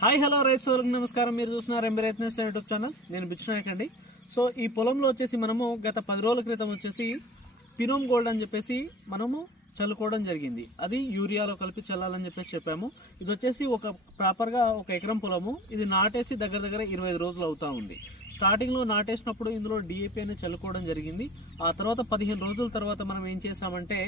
Hi hello రైతు సోదరులకు నమస్కారం. మీరు చూస్తున్నారు ఎంబీ రైతు యూట్యూబ్ ఛానల్. నేను బిచ్చునాయక్ అండి. సో ఈ పొలంలో వచ్చేసి మనము గత 10 రోజుల క్రితం వచ్చేసి పినోమ్ గోల్డ్ అని చెప్పేసి మనము చల్లుకోవడం జరిగింది. అది యూరియాలో కలిపి చల్లాలని చెప్పేసి చెప్పాము. ఇది వచ్చేసి ప్రాపర్గా ఒక ఎకరం పొలము. ఇది నాటేసి దగ్గర 25 రోజులు అవుతా ఉంది. స్టార్టింగ్లో నాటేసినప్పుడు ఇందులో డిఏపి అనేది చల్లుకోవడం జరిగింది. ఆ తర్వాత 15 రోజుల తర్వాత మనం ఏం చేసామంటే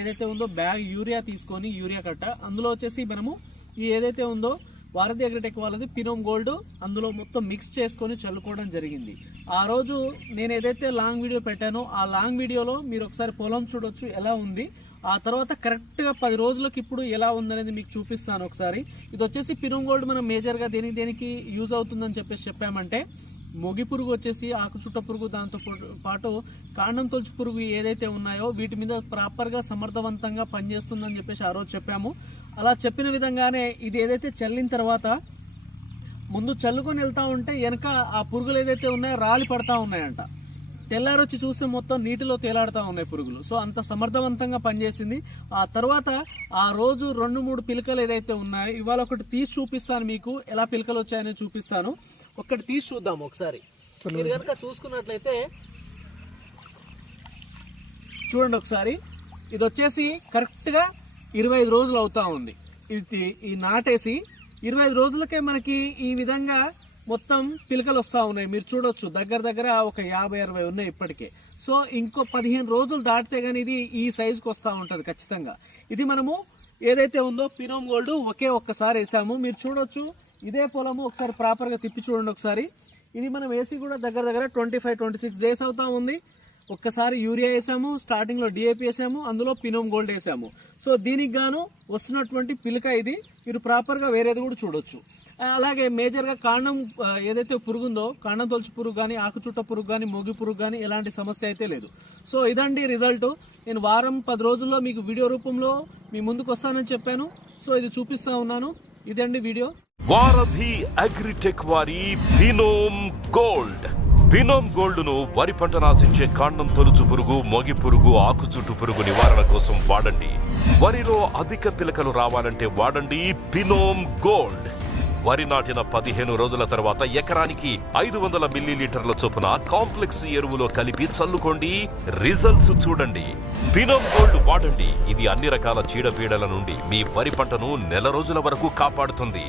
ఏదైతే ఉందో బ్యాగ్ యూరియా తీసుకొని యూరియా కట్ట అందులో వచ్చేసి మనము ఈ ఏదైతే ఉందో భారతీయ అగ్రిటెక్ వాళ్ళది పినోమ్ గోల్డ్ అందులో మొత్తం మిక్స్ చేసుకొని చల్లుకోవడం జరిగింది. ఆ రోజు నేను ఏదైతే లాంగ్ వీడియో పెట్టానో ఆ లాంగ్ వీడియోలో మీరు ఒకసారి పొలం చూడొచ్చు ఎలా ఉంది. ఆ తర్వాత కరెక్ట్గా 10 రోజులకు ఇప్పుడు ఎలా ఉందనేది మీకు చూపిస్తాను ఒకసారి. ఇది వచ్చేసి పినోమ్ గోల్డ్ మనం మేజర్గా దేనికి యూజ్ అవుతుందని చెప్పామంటే మొగి పురుగు వచ్చేసి ఆకు చుట్ట పురుగు, దాంతో పాటు కాండం తొలుచు పురుగు ఏదైతే ఉన్నాయో వీటి మీద ప్రాపర్గా సమర్థవంతంగా పనిచేస్తుందని చెప్పేసి ఆ రోజు చెప్పాము. అలా చెప్పిన విధంగానే ఇది ఏదైతే చల్లిన తర్వాత ముందు చల్లుకొని వెళ్తా ఉంటే వెనక ఆ పురుగులు ఏదైతే ఉన్నాయో రాలి పడతా ఉన్నాయంట. తెల్లారొచ్చి చూస్తే మొత్తం నీటిలో తేలాడుతూ ఉన్నాయి పురుగులు. సో అంత సమర్థవంతంగా పనిచేసింది. ఆ తర్వాత ఆ రోజు 2-3 పిలకలు ఏదైతే ఉన్నాయో ఇవాళ ఒకటి తీసి చూపిస్తాను మీకు. ఎలా పిలకలు వచ్చాయని చూపిస్తాను. ఒక్కటి తీసి చూద్దాం ఒకసారి. మీరు కనుక చూసుకున్నట్లయితే చూడండి ఒకసారి. ఇది వచ్చేసి కరెక్ట్గా 25 రోజులు అవుతా ఉంది. ఈ నాటేసి 25 రోజులకే మనకి ఈ విధంగా మొత్తం పిలకలు వస్తూ ఉన్నాయి. మీరు చూడొచ్చు దగ్గర ఒక 50-60 ఉన్నాయి ఇప్పటికే. సో ఇంకో 15 రోజులు దాటితే గానీ ఇది ఈ సైజుకి వస్తూ ఉంటుంది ఖచ్చితంగా. ఇది మనము ఏదైతే ఉందో పినోమ్ గోల్డ్ ఒక్కసారి వేసాము. మీరు చూడొచ్చు ఇదే పొలము. ఒకసారి ప్రాపర్గా తిప్పి చూడండి ఒకసారి. ఇది మనం వేసి కూడా దగ్గర 25-26 డేస్ అవుతా ఉంది. ఒక్కసారి యూరియా వేసాము, స్టార్టింగ్ లో డిఏపి వేసాము, అందులో పినోమ్ గోల్డ్ వేసాము. సో దీనికి గాను వస్తున్నటువంటి పిలక ఇది. మీరు ప్రాపర్ గా వేరేది కూడా చూడొచ్చు. అలాగే మేజర్ గా కాండం ఏదైతే పురుగుందో కాండం తొలుచు పురుగు కానీ, ఆకు చుట్ట పురుగు కానీ, మొగి పురుగు కానీ ఎలాంటి సమస్య అయితే లేదు. సో ఇదండి రిజల్ట్. నేను వారం 10 రోజుల్లో మీకు వీడియో రూపంలో మీ ముందుకు వస్తానని చెప్పాను. సో ఇది చూపిస్తా ఉన్నాను. ఇదండి వీడియో. వారధి అగ్రిటెక్ వారి పినోమ్ గోల్డ్. పినోమ్ గోల్డ్ ను వరి పంట నాశించే కాండం తొలుచు పురుగు, మొగి పురుగు, ఆకు చుట్టు పురుగు నివారణ కోసం వాడండి. వరిలో అధిక పిలకలు రావాలంటే వాడండి పినోమ్ గోల్డ్. వరి నాటిన 15 రోజుల తర్వాత ఎకరానికి 500 మిల్లీలీటర్ల చొప్పున కాంప్లెక్స్ ఎరువులో కలిపి చల్లుకోండి. రిజల్ట్స్ చూడండి. పినోమ్ గోల్డ్ వాడండి. ఇది అన్ని రకాల చీడపీడల నుండి మీ వరి పంటను నెల రోజుల వరకు కాపాడుతుంది.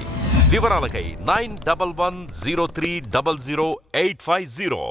వివరాలకై 9110300850